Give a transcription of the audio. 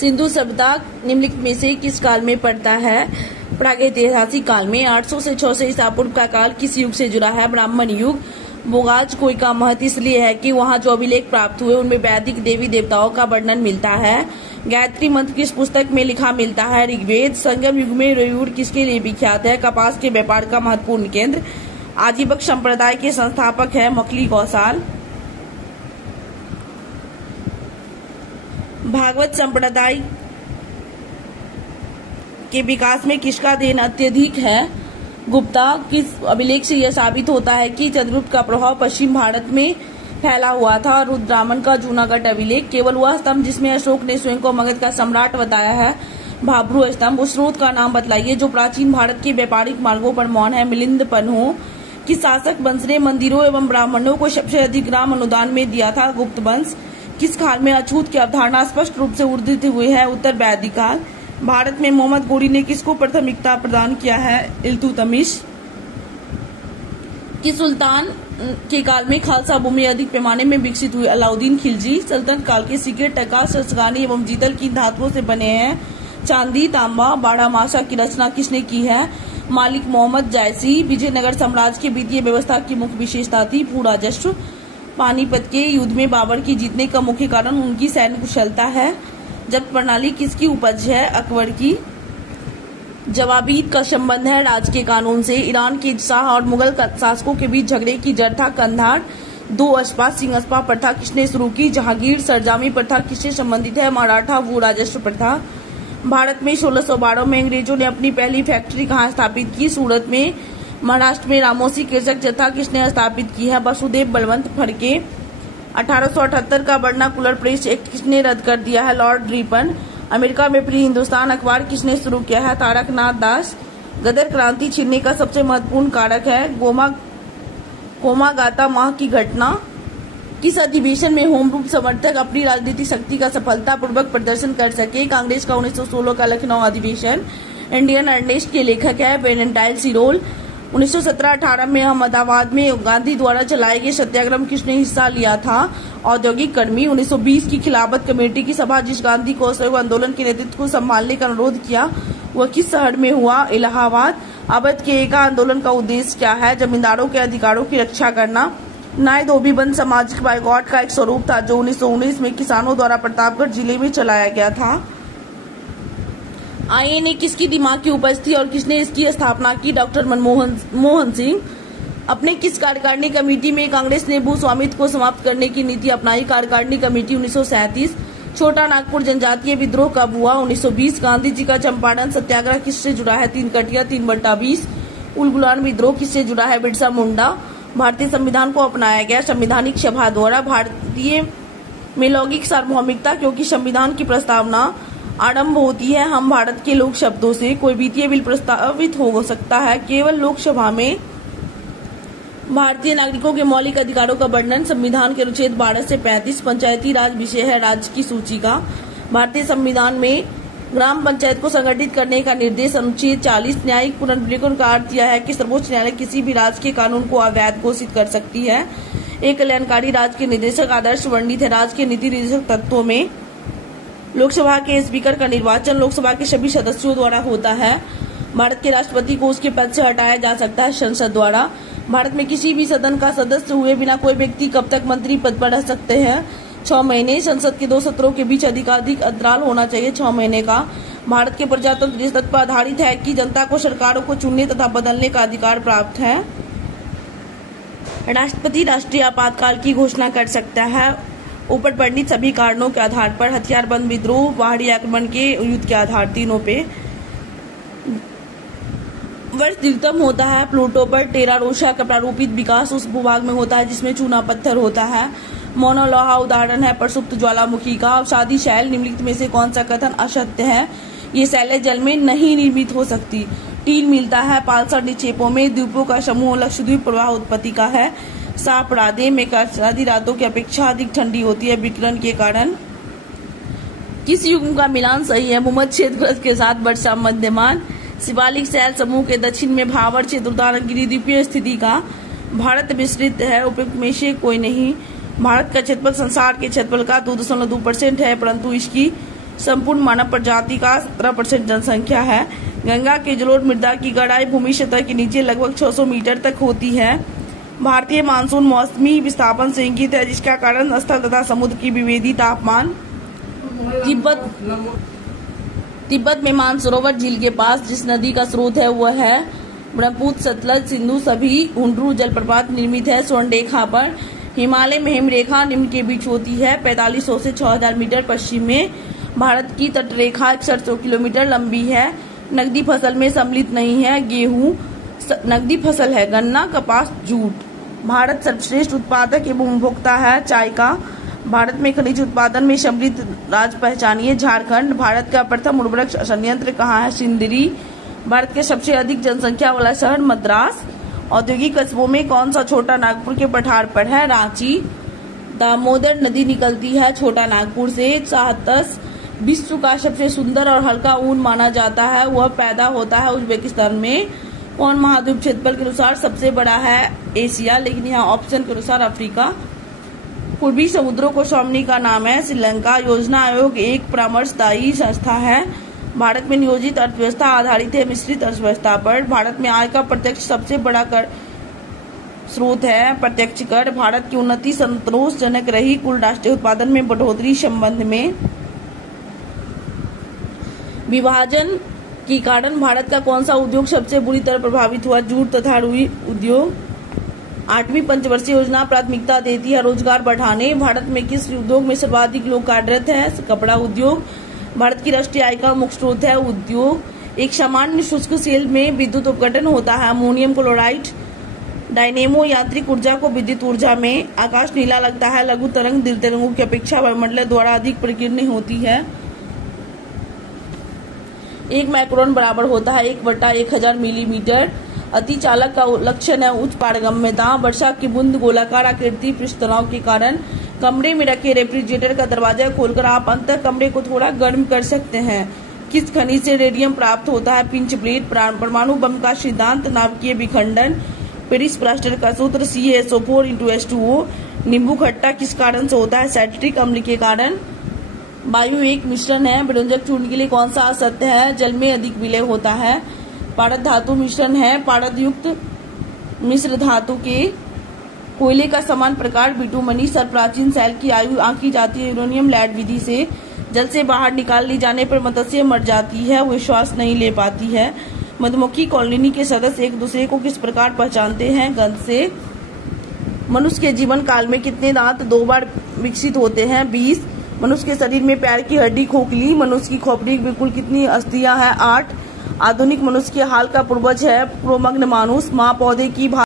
सिंधु सभ्यता निम्नलिखित में से किस काल में पड़ता है? प्रागैतिहासिक काल में। 800 से 600 ईसा पूर्व का काल किस युग से जुड़ा है? ब्राह्मण युग। बोगाज कोई का महत्व इसलिए है कि वहां जो अभिलेख प्राप्त हुए उनमें वैदिक देवी देवताओं का वर्णन मिलता है। गायत्री मंत्र किस पुस्तक में लिखा मिलता है? ऋग्वेद। संगम युग में रेयूर किसके लिए विख्यात है? कपास के व्यापार का महत्वपूर्ण केंद्र। आजीवक संप्रदाय के संस्थापक है मखली कौसाल। भागवत संप्रदाय के विकास में किसका देन अत्यधिक है? गुप्ता। किस अभिलेख से यह साबित होता है कि चंद्रगुप्त का प्रभाव पश्चिम भारत में फैला हुआ था? रुद्रामन का जूनागढ़ अभिलेख। केवल वह स्तंभ जिसमें अशोक ने स्वयं को मगध का सम्राट बताया है भाब्रू स्तंभ। उस स्रोत का नाम बतलाइए जो प्राचीन भारत के व्यापारिक मार्गों पर मौन है। मिलिंद पन्हो। किस शासक वंश ने मंदिरों एवं ब्राह्मणों को सबसे अधिक ग्राम अनुदान में दिया था? गुप्त वंश। किस काल में अछूत की अवधारणा स्पष्ट रूप से उदित हुई है? उत्तर वैदिक काल। भारत में मोहम्मद गोरी ने किसको प्राथमिकता प्रदान किया है? इल्तुतमिश। किस सुल्तान के काल में खालसा भूमि अधिक पैमाने में विकसित हुई? अलाउद्दीन खिलजी। सल्तनत काल के सिक्के टका सरसगानी एवं जीतल की धातुओं से बने हैं। चांदी तांबा। बारहमासा की रचना किसने की है? मालिक मोहम्मद जायसी। विजयनगर साम्राज्य की वित्तीय व्यवस्था की मुख्य विशेषता थी भू राजस्व। पानीपत के युद्ध में बाबर की जीतने का मुख्य कारण उनकी सैन्य कुशलता है। जब्त प्रणाली किसकी उपज है? अकबर की। जवाबीद का संबंध है राज्य के कानून से। ईरान के शाह और मुगल शासकों के बीच झगड़े की जड़ था कंधार। 2 अस्पा सिंह अस्पा प्रथा किसने शुरू की? जहांगीर। सरजामी प्रथा किससे संबंधित है? मराठा भू राजस्व प्रथा। भारत में 1612 में अंग्रेजों ने अपनी पहली फैक्ट्री कहाँ स्थापित की? सूरत में। महाराष्ट्र में रामोसी कृषक जत्था किसने स्थापित की है? वसुदेव बलवंत फड़के। 1878 का वर्नाकुलर प्रेस एक्ट किसने रद्द कर दिया है? Lord Ripon. अमेरिका में प्री हिंदुस्तान अखबार किसने शुरू किया है? तारकनाथ दास। गदर क्रांति छिड़ने का सबसे महत्वपूर्ण कारक है कोमागाता माह की घटना। किस अधिवेशन में होम रूल समर्थक अपनी राजनीतिक शक्ति का सफलतापूर्वक प्रदर्शन कर सके? कांग्रेस का 1916 का लखनऊ अधिवेशन। इंडियन अर्नेस्ट के लेखक है वेलेंटाइन सिरोल। 1917-18 में अहमदाबाद में गांधी द्वारा चलाए गए सत्याग्रह में किसने हिस्सा लिया था? औद्योगिक कर्मी। 1920 की खिलाफत कमेटी की सभा जिस गांधी को असहयोग आंदोलन के नेतृत्व को संभालने का अनुरोध किया वह किस शहर में हुआ? इलाहाबाद। अवध के एका आंदोलन का उद्देश्य क्या है? जमींदारों के अधिकारों की रक्षा करना। नाय धोबी बंद सामाजिक बाइकॉट का एक स्वरूप था जो 1919 में किसानों द्वारा प्रतापगढ़ जिले में चलाया गया था। आईएनए किसकी दिमाग की उपज थी और किसने इसकी स्थापना की? डॉक्टर मनमोहन सिंह। अपने किस कार्यकारिणी कमेटी में कांग्रेस ने भू स्वामित्व को समाप्त करने की नीति अपनाई? कार्यकारिणी कमेटी 1937। छोटा नागपुर जनजातीय विद्रोह कब हुआ? 1920। गांधी जी का चंपारण सत्याग्रह किससे जुड़ा है? 3 कटिया 3/20। उलगुलान विद्रोह किससे जुड़ा है? बिरसा मुंडा। भारतीय संविधान को अपनाया गया संवैधानिक सभा द्वारा। भारतीय में लौकिक सार्वभौमिकता क्योंकि संविधान की प्रस्तावना आरंभ होती है हम भारत के लोक शब्दों से। कोई वित्तीय बिल प्रस्तावित हो सकता है केवल लोकसभा में। भारतीय नागरिकों के मौलिक अधिकारों का वर्णन संविधान के अनुच्छेद 12 से 35। पंचायती राज विषय है राज्य की सूची का। भारतीय संविधान में ग्राम पंचायत को संगठित करने का निर्देश अनुच्छेद 40। न्यायिक पुनर्विवेचन का अर्थ यह है कि सर्वोच्च न्यायालय किसी भी राज्य के कानून को अवैध घोषित कर सकती है। एक कल्याणकारी राज्य के निदेशक आदर्श वर्णित है। राज्य के नीति निर्देशक तत्वों में लोकसभा के स्पीकर का निर्वाचन लोकसभा के सभी सदस्यों द्वारा होता है। भारत के राष्ट्रपति को उसके पद से हटाया जा सकता है संसद द्वारा। भारत में किसी भी सदन का सदस्य हुए बिना कोई व्यक्ति कब तक मंत्री पद पर रह सकते हैं? 6 महीने। संसद के 2 सत्रों के बीच अधिकाधिक अंतराल होना चाहिए 6 महीने का। भारत के प्रजातंत्र इस तथ्य पर आधारित है कि जनता को सरकारों को चुनने तथा बदलने का अधिकार प्राप्त है। राष्ट्रपति राष्ट्रीय आपातकाल की घोषणा कर सकता है ऊपर वर्णित सभी कारणों के आधार पर। हथियारबंद विद्रोह, बाहरी आक्रमण के युद्ध के आधार तीनों पे। वर्ष दीर्घतम होता है प्लूटो पर। टेरा रोसा का प्रारूपित विकास उस भूभाग में होता है जिसमें चूना पत्थर होता है। मोनोलोहा उदाहरण है प्रसुप्त ज्वालामुखी का। अवसादी शैल निम्नलिखित में से कौन सा कथन असत्य है? ये शैलें जल में नहीं निर्मित हो सकती। टील मिलता है पालसर निक्षेपों में। द्वीपों का समूह लक्षद्वीप प्रवाह उत्पत्ति का है। साप राधे में आधी रातों की अपेक्षा अधिक ठंडी होती है विकिरण के कारण। किस युग का मिलान सही है? भूमध्य क्षेत्र के साथ वर्षा मध्यमान। शिवालिक शैल समूह के दक्षिण में भावर क्षेत्र उदाहरण गिरिद्वीपीय स्थिति का। भारत विस्तृत है उपयुक्त में से कोई नहीं। भारत का क्षेत्रफल संसार के क्षेत्रफल का 2.2% है परंतु इसकी संपूर्ण मानव प्रजाति का 17% जनसंख्या है। गंगा के जलोढ़ मृदा की गहराई भूमि सतह के नीचे लगभग 600 मीटर तक होती है। भारतीय मानसून मौसमी विस्थापन से इंगित है, जिसका कारण स्थल तथा समुद्र की विभेदी तापमान। तिब्बत में मानसरोवर झील के पास जिस नदी का स्रोत है वह है ब्रह्मपुत्र, सतलज, सिंधु सभी हुंड्रू जलप्रपात निर्मित है। स्वर्णरेखा पर हिमालय में हिमरेखा निम्न के बीच होती है। 4500 से 6000 मीटर पश्चिम में भारत की तटरेखा 6100 किलोमीटर लंबी है। नकदी फसल में सम्मिलित नहीं है। गेहूं नकदी फसल है। गन्ना, कपास, जूट। भारत सर्वश्रेष्ठ उत्पादक एवं उपभोक्ता है चाय का। भारत में खनिज उत्पादन में सम्मिलित राज्य पहचानिए झारखंड। भारत का प्रथम उर्वरक संयंत्र कहाँ है? सिंदरी। भारत के सबसे अधिक जनसंख्या वाला शहर मद्रास। औद्योगिक कस्बों में कौन सा छोटा नागपुर के पठार पर है? रांची। दामोदर नदी निकलती है छोटा नागपुर से। 67 विश्व का सबसे सुंदर और हल्का ऊन माना जाता है, वह पैदा होता है उज्बेकिस्तान में। कौन महाद्वीप क्षेत्रफल के अनुसार सबसे बड़ा है? एशिया, लेकिन यहाँ ऑप्शन के अनुसार अफ्रीका। पूर्वी समुद्रों को स्वामी का नाम है श्रीलंका। योजना आयोग एक परामर्शदायी संस्था है। भारत में नियोजित अर्थव्यवस्था आधारित है मिश्रित अर्थव्यवस्था पर। भारत में आय का प्रत्यक्ष सबसे बड़ा कर स्रोत है प्रत्यक्ष कर। भारत की उन्नति संतोषजनक रही कुल राष्ट्रीय उत्पादन में बढ़ोतरी संबंध में। विभाजन के कारण भारत का कौन सा उद्योग सबसे बुरी तरह प्रभावित हुआ? जूट तथा रुई उद्योग। 8वीं पंचवर्षीय योजना प्राथमिकता देती है रोजगार बढ़ाने। भारत में किस उद्योग में सर्वाधिक लोग कार्यरत हैं? कपड़ा उद्योग। भारत की राष्ट्रीय आय का मुख्य स्रोत है उद्योग। एक सामान्य शुष्क सेल में विद्युत उपघटन होता है अमोनियम क्लोराइड। डायनेमो यांत्रिक ऊर्जा को विद्युत ऊर्जा में। आकाश नीला लगता है लघु तरंग दीर्घ तरंगों की अपेक्षा वायुमंडल द्वारा अधिक प्रकीर्णन होती है। 1 माइक्रोन बराबर होता है 1/1000 मिलीमीटर। अति चालक का लक्षण है उच्च पारगम्यता। वर्षा की बूंद गोलाकार आकृति पृष्ठ तनाव के कारण। कमरे में रखे रेफ्रिजरेटर का दरवाजा खोलकर आप अंतर कमरे को थोड़ा गर्म कर सकते हैं। किस खनिज से रेडियम प्राप्त होता है? Pinch blade. परमाणु बम का सिद्धांत, नाभिकीय विखंडन। पेरिस प्लास्टर का सूत्र CaSO4:H2O। नींबू खट्टा किस कारण से होता है? साइट्रिक अम्ल के कारण। वायु एक मिश्रण है। विरंजक चूर्ण के लिए कौन सा असत्य है? जल में अधिक विलय होता है। पारद धातु मिश्रण है। पारद युक्त मिश्र धातु के कोयले का समान प्रकार बिटुमनी। सर्वप्राचीन शैल की आयु आंकी जाती है यूरेनियम लैड विधि से। जल से बाहर निकाल ली जाने पर मत्स्य मर जाती है, वो श्वास नहीं ले पाती है। मधुमक्खी कॉलोनी के सदस्य एक दूसरे को किस प्रकार पहचानते हैं? गंध से। मनुष्य के जीवन काल में कितने दांत 2 बार विकसित होते हैं? 20। मनुष्य के शरीर में पैर की हड्डी खोखली। मनुष्य की खोपड़ी बिल्कुल कितनी अस्थियां हैं? 8। आधुनिक मनुष्य के हाल का पूर्वज है क्रोमग्न मानुस। माँ पौधे की